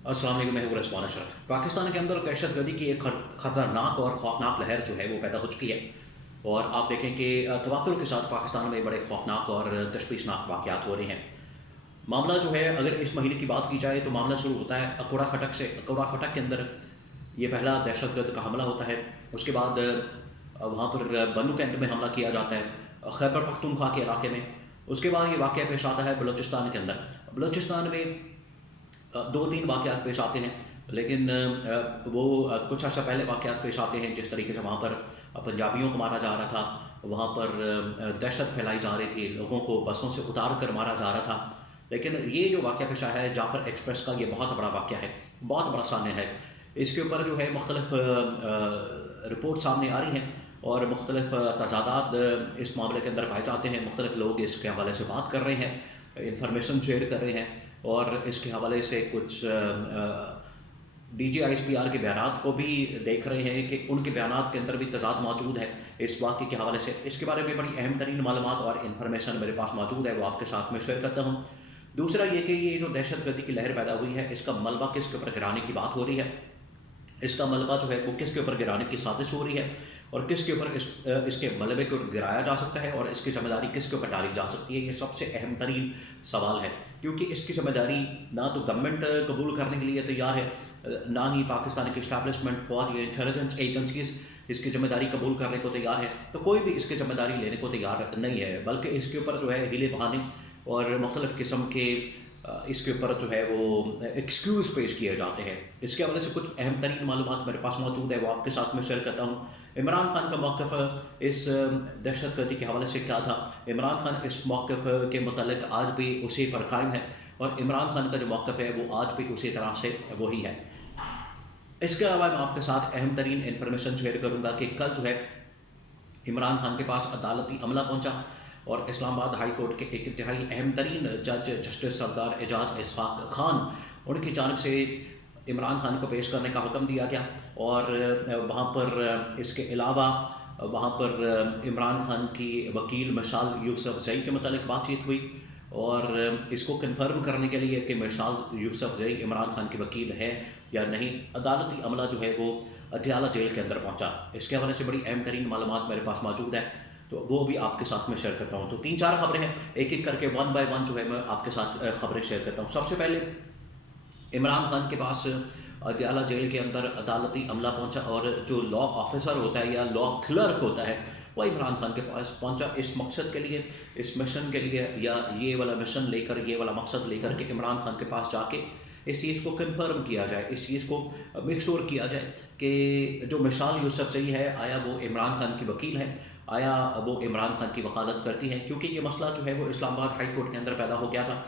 अस्सलाम वालेकुम, मैं हूं रिजवान अशरफ। पाकिस्तान के अंदर दहशत गर्दी की एक खतरनाक और खौफनाक लहर जो है वो पैदा हो चुकी है। और आप देखें कि तवक्कुल के साथ पाकिस्तान में बड़े खौफनाक और तशवीशनाक वाक़यात हो रहे हैं। मामला जो है, अगर इस महीने की बात की जाए तो मामला शुरू होता है अकोड़ा खटक से। अकोड़ा खटक के अंदर ये पहला दहशतगर्द का हमला होता है। उसके बाद वहाँ पर बनू कैंट में हमला किया जाता है, खैबर पख्तूनख्वा के इलाके में। उसके बाद ये वाक़या पेश आता है बलूचिस्तान के अंदर। बलूचिस्तान में दो तीन वाक़यात पेश आते हैं, लेकिन कुछ अर्सा पहले वाक़यात पेश आते हैं जिस तरीके से वहाँ पर पंजाबियों को मारा जा रहा था, वहाँ पर दहशत फैलाई जा रही थी, लोगों को बसों से उतार कर मारा जा रहा था। लेकिन ये जो वाक़या पेश आया है जाफ़र एक्सप्रेस का, ये बहुत बड़ा वाक़या है, बहुत बड़ा सान्य है। इसके ऊपर जो है मुख्तलिफ रिपोर्ट सामने आ रही हैं और मुख्तलिफ तज़ादात इस मामले के अंदर पाए जाते हैं। मुख्तलिफ लोग इसके हवाले से बात कर रहे हैं, इंफॉर्मेशन शेयर कर रहे हैं, और इसके हवाले से कुछ DGISPR के बयानात को भी देख रहे हैं कि उनके बयानात के अंदर भी तज़ाद मौजूद है इस वाक़े के हवाले से। इसके बारे में बड़ी अहम तरीन मालूमात और इन्फॉर्मेशन मेरे पास मौजूद है, वो आपके साथ में शेयर करता हूँ। दूसरा ये कि ये जो दहशत गर्दी की लहर पैदा हुई है, इसका मलबा किसके ऊपर गिराने की बात हो रही है, इसका मलबा जो है वो किसके ऊपर गिराने की साजिश हो रही है, और किसके ऊपर इसके मलबे को गिराया जा सकता है, और इसकी जिम्मेदारी किसके ऊपर डाली जा सकती है। ये सबसे अहम तरीन सवाल है, क्योंकि इसकी जिम्मेदारी ना तो गवर्नमेंट कबूल करने के लिए तैयार है, ना ही पाकिस्तान की इस्टेब्लिशमेंट, फौज या इंटेलिजेंस एजेंसीज इसकी जिम्मेदारी कबूल करने को तैयार है। तो कोई भी इसकी जिम्मेदारी लेने को तैयार नहीं है, बल्कि इसके ऊपर जो है हीले बहाने और मुख्तलिफ़ किस्म के इसके ऊपर जो है वो एक्सक्यूज़ पेश किए जाते हैं। इसके हवाले से कुछ अहम तरीन मालूमात मेरे पास मौजूद है, वो आपके साथ में शेयर करता हूँ। इमरान खान का मौक़िफ़ इस दहशत गर्दी के हवाले से क्या था। इमरान खान इस मौक़िफ़ के मुतालिक आज भी उसी पर कायम है, और इमरान खान का जो मौक़िफ़ है वो आज भी उसी तरह से वही है। इसके अलावा मैं आपके साथ अहम तरीन इन्फॉर्मेशन शेयर करूँगा कि कल जो है इमरान खान के पास अदालती अमला पहुँचा, और इस्लामाबाद हाई कोर्ट के एक इंतहाई अहम तरीन जज जस्टिस सरदार एजाज इशफाक खान, उनकी जानिब से इमरान खान को पेश करने का हुक्म दिया गया। और वहाँ पर इसके अलावा वहाँ पर इमरान खान की वकील मशाल यूसुफजई के मतलब बातचीत हुई, और इसको कन्फर्म करने के लिए कि मशाल यूसुफजई इमरान खान की वकील है या नहीं, अदालती अमला जो है वो अडयाला जेल के अंदर पहुँचा। इसके हवाले से बड़ी अहम तरीन मालूमात मेरे पास मौजूद है, तो वो भी आपके साथ में शेयर करता हूँ। तो तीन चार खबरें हैं, एक एक करके वन बाय वन जो है मैं आपके साथ खबरें शेयर करता हूँ। सबसे पहले इमरान खान के पास अडयाला जेल के अंदर अदालती अमला पहुंचा, और जो लॉ ऑफिसर होता है या लॉ क्लर्क होता है वो इमरान खान के पास पहुंचा इस मकसद के लिए, इस मिशन के लिए, या ये वाला मिशन लेकर, ये वाला मकसद लेकर के इमरान खान के पास जाके इस चीज़ को कन्फर्म किया जाए, इस चीज़ को मेक श्योर किया जाए कि जो मिशाल यूसुफजई है, आया वो इमरान खान की वकील है, आया वो इमरान खान की वकालत करती है। क्योंकि ये मसला जो है वो इस्लामाबाद हाई कोर्ट के अंदर पैदा हो गया था,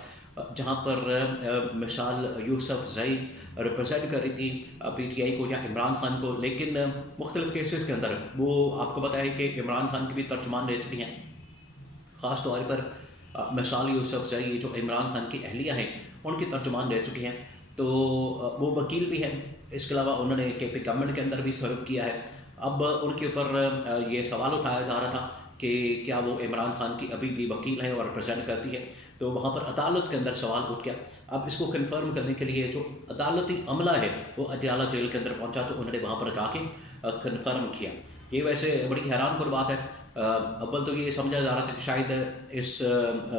जहाँ पर मिशाल यूसुफजई रिप्रेजेंट कर रही थी PTI को या इमरान खान को। लेकिन मुख्तलिफ़ केसेस के अंदर वो आपको पता है कि इमरान खान की भी तर्जुमान रह चुकी हैं। ख़ास तौर पर मिशाल यूसुफजई जो इमरान खान की अहलिया हैं उनकी तर्जुमान रह चुकी हैं, तो वो वकील भी हैं। इसके अलावा उन्होंने KP गवर्नमेंट के अंदर भी सर्व किया है। अब उनके ऊपर ये सवाल उठाया जा रहा था कि क्या वो इमरान खान की अभी भी वकील है और रिप्रेजेंट करती है, तो वहाँ पर अदालत के अंदर सवाल उठ गया। अब इसको कन्फर्म करने के लिए जो अदालती अमला है वो अडयाला जेल के अंदर पहुँचा, तो उन्होंने वहाँ पर जाके कन्फर्म किया। ये वैसे बड़ी हैरानकुन बात है। अव्वल तो ये समझा जा रहा था कि शायद इस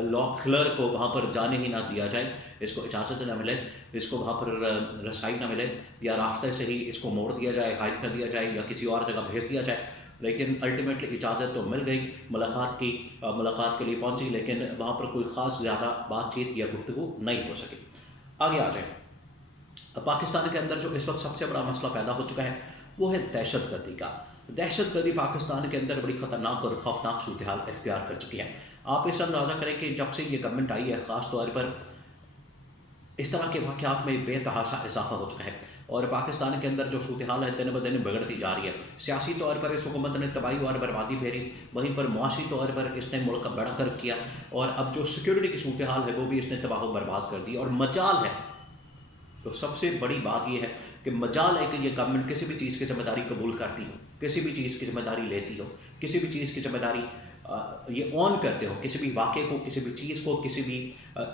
लॉ क्लर्क को वहाँ पर जाने ही ना दिया जाए, इसको इजाज़त ना मिले, इसको वहाँ पर रसाई ना मिले, या रास्ते से ही इसको मोड़ दिया जाए, गायब कर दिया जाए, या किसी और जगह भेज दिया जाए। लेकिन अल्टीमेटली इजाज़त तो मिल गई, मुलाकात के लिए पहुँची, लेकिन वहाँ पर कोई ख़ास ज़्यादा बातचीत या गुफ्तगू नहीं हो सकी। आगे आ जाए, पाकिस्तान के अंदर जो इस वक्त सबसे बड़ा मसला पैदा हो चुका है वो है दहशत गर्दी का। दहशत गर्दी पाकिस्तान के अंदर बड़ी ख़तरनाक और खौफनाक सूरत हाल इख्तियार कर चुकी है। आप इस अंदाज़ा करें कि जब से ये गवर्नमेंट आई है, ख़ास तौर पर इस तरह के वाक़यात में बेतहाशा इजाफा हो चुका है, और पाकिस्तान के अंदर जो सूरत हाल है दिन ब दिन बिगड़ती जा रही है। सियासी तौर पर इस हुकूमत ने तबाही और बर्बादी फेरी, वहीं पर मुआशी तौर पर इसने मुल्क का बड़ा कर किया, और अब जो सिक्योरिटी की सूरत हाल है वो भी इसने तबाह बर्बाद कर दी। और मजाल है, तो सबसे बड़ी बात यह है कि मजाल है कि ये गवर्नमेंट किसी भी चीज़ की जिम्मेदारी कबूल करती हो, किसी भी चीज़ की जिम्मेदारी लेती हो, किसी भी चीज़ की जिम्मेदारी ये ऑन करते हो, किसी भी वाक़े को, किसी भी चीज़ को, किसी भी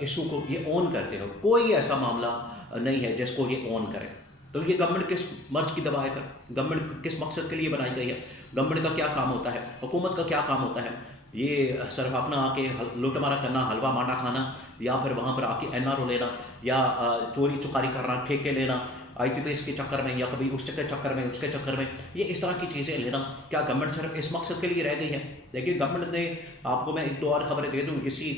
इशू को ये ऑन करते हो। कोई ऐसा मामला نہیں ہے جس کو یہ اون کرے. تو یہ گورنمنٹ کس مرض کی دوا ہے پھر؟ گورنمنٹ کس مقصد کے لیے بنائی گئی ہے؟ گورنمنٹ کا کیا کام ہوتا ہے؟ حکومت کا کیا کام ہوتا ہے؟ یہ صرف اپنا آ کے لوٹ مارا کرنا، حلوہ مانڈا کھانا، یا پھر وہاں پر آ کے NRO لینا، یا چوری چکاری کرنا، ٹھیکے لینا IPPS کے چکر میں، یا کبھی اس کے چکر میں، اس کے چکر میں، یہ اس طرح کی چیزیں لینا. کیا گورنمنٹ صرف اس مقصد کے لیے رہ گئی ہے؟ دیکھیے گورنمنٹ نے آپ کو میں ایک دو اور خبریں دے دوں اسی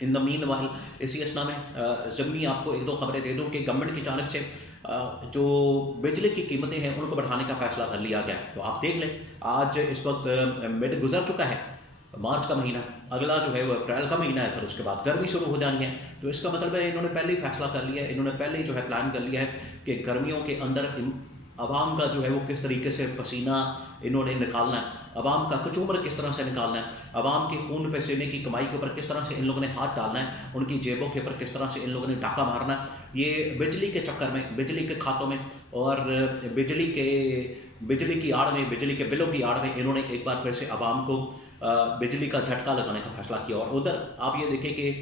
ان دا مین وائل، اسی اسنا میں ضمنی آپ کو ایک دو خبریں دے دوں کہ گورنمنٹ کی جانب سے جو بجلی کی قیمتیں ہیں ان کو بڑھانے کا فیصلہ کر لیا گیا. تو آپ دیکھ لیں آج اس وقت مڈ گزر چکا ہے، مارچ کا مہینہ، اگلا جو ہے وہ اپریل کا مہینہ ہے، پھر اس کے بعد گرمی شروع ہو جانی ہے. تو اس کا مطلب ہے انہوں نے پہلے ہی فیصلہ کر لیا ہے، انہوں نے پہلے ہی جو ہے پلان کر لیا ہے کہ گرمیوں کے اندر عوام کا جو ہے وہ کس طریقے سے پسینہ انہوں نے نکالنا ہے، عوام کا کچومر کس طرح سے نکالنا ہے، عوام کی خون پسینے کی کمائی کے اوپر کس طرح سے ان لوگوں نے ہاتھ ڈالنا ہے، ان کی جیبوں کے اوپر کس طرح سے ان لوگوں نے ڈاکہ مارنا ہے. یہ بجلی کے چکر میں، بجلی کے کھاتوں میں اور بجلی کی آڑ میں، بجلی کے بلوں کی آڑ میں انہوں نے ایک بار پھر سے عوام کو بجلی کا جھٹکا لگانے کا فیصلہ کیا. اور ادھر آپ یہ دیکھیں کہ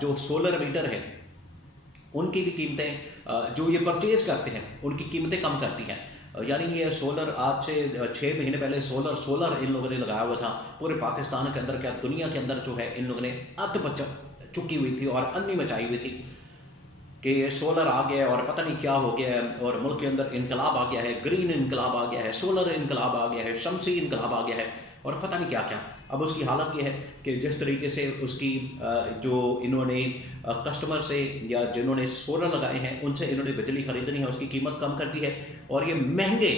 جو سولر میٹر ہے ان کی بھی قیمتیں جو یہ پرچیز کرتے ہیں ان کی قیمتیں کم کرتی ہیں. یعنی یہ سولر آج سے 6 مہینے پہلے سولر ان لوگوں نے لگایا ہوا تھا پورے پاکستان کے اندر، کیا دنیا کے اندر جو ہے ان لوگوں نے ات مچ چکی ہوئی تھی اور انی مچائی ہوئی تھی کہ سولر آ گیا ہے اور پتہ نہیں کیا ہو گیا ہے، اور ملک کے اندر انقلاب آ گیا ہے، گرین انقلاب آ گیا ہے، سولر انقلاب آ گیا ہے، شمسی انقلاب آ گیا ہے، اور پتہ نہیں کیا کیا. اب اس کی حالت یہ ہے کہ جس طریقے سے اس کی جو انہوں نے کسٹمر سے یا جنہوں نے سولر لگائے ہیں ان سے انہوں نے بجلی خریدنی ہے، اس کی قیمت کم کر دی ہے، اور یہ مہنگے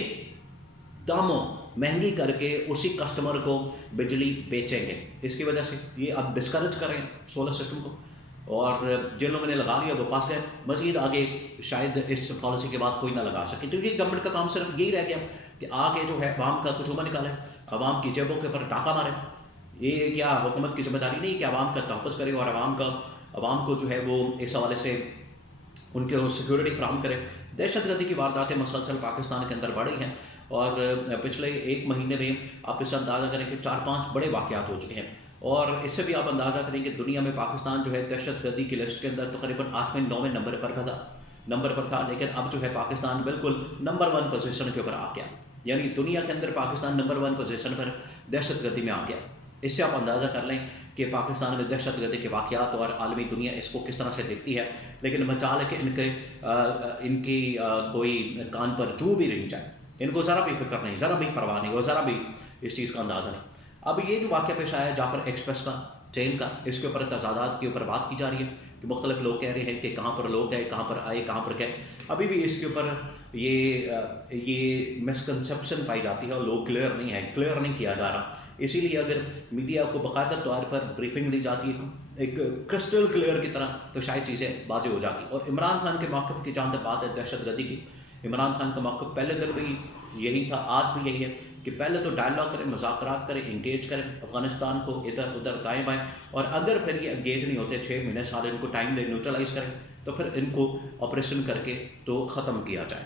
داموں مہنگی کر کے اسی کسٹمر کو بجلی بیچیں گے. اس کی وجہ سے یہ اب ڈسکریج کریں سولر سسٹم کو، اور جن لوگوں نے لگا لیا وہ پاس گئے. مزید آگے شاید اس پالیسی کے بعد کوئی نہ لگا سکے. تو یہ گورنمنٹ کا کام صرف یہی رہ گیا کہ آگے جو ہے عوام کا کچومہ نکالے، عوام کی جیبوں کے اوپر ڈاکہ مارے. یہ کیا حکومت کی ذمہ داری نہیں کہ عوام کا تحفظ کرے اور عوام کو جو ہے وہ اس حوالے سے ان کے سیکورٹی فراہم کرے. دہشت گردی کی وارداتیں مسلسل پاکستان کے اندر بڑھ رہی ہیں، اور پچھلے ایک مہینے میں آپ اس سے اندازہ کریں کہ 4-5 بڑے واقعات ہو چکے ہیں. اور اس سے بھی آپ اندازہ کریں کہ دنیا میں پاکستان جو ہے دہشت گردی کی لسٹ کے اندر تقریباً 8ویں-9ویں نمبر پر تھا، لیکن اب جو ہے پاکستان بالکل نمبر 1 پوزیشن کے اوپر آ گیا. یعنی دنیا کے اندر پاکستان نمبر 1 پوزیشن پر دہشت گردی میں آ گیا. اس سے آپ اندازہ کر لیں کہ پاکستان میں دہشت گردی کے واقعات اور عالمی دنیا اس کو کس طرح سے دیکھتی ہے. لیکن مچال ہے کہ ان کی کوئی کان پر جو بھی رنگ جائے، ان کو ذرا بھی فکر نہیں، ذرا بھی پرواہ نہیں، اور ذرا بھی اس چیز کا اندازہ نہیں. اب یہ جو واقعہ پیش آیا جعفر ایکسپریس کا، ٹرین کا، اس کے اوپر تضادات کے اوپر بات کی جا رہی ہے کہ مختلف لوگ کہہ رہے ہیں کہ کہاں پر لوگ گئے، کہاں پر آئے، کہاں پر گئے. ابھی بھی اس کے اوپر یہ مسکنسیپشن پائی جاتی ہے اور لوگ کلیئر نہیں کیا جا رہا. اسی لیے اگر میڈیا کو باقاعدہ طور پر بریفنگ دی جاتی ہے ایک کرسٹل کلیئر کی طرح تو شاید چیزیں واضح ہو جاتی. اور عمران خان کے موقف کی جہاں تک بات ہے دہشت گردی کی، عمران خان کا موقف پہلے دن بھی یہی تھا، آج بھی یہی ہے کہ پہلے تو ڈائلاگ کریں، مذاکرات کریں، انگیج کریں افغانستان کو ادھر ادھر دائیں بائیں، اور اگر پھر یہ انگیج نہیں ہوتے 6 مہینے سال ان کو ٹائم دے، نیوٹرلائز کریں، تو پھر ان کو آپریشن کر کے تو ختم کیا جائے.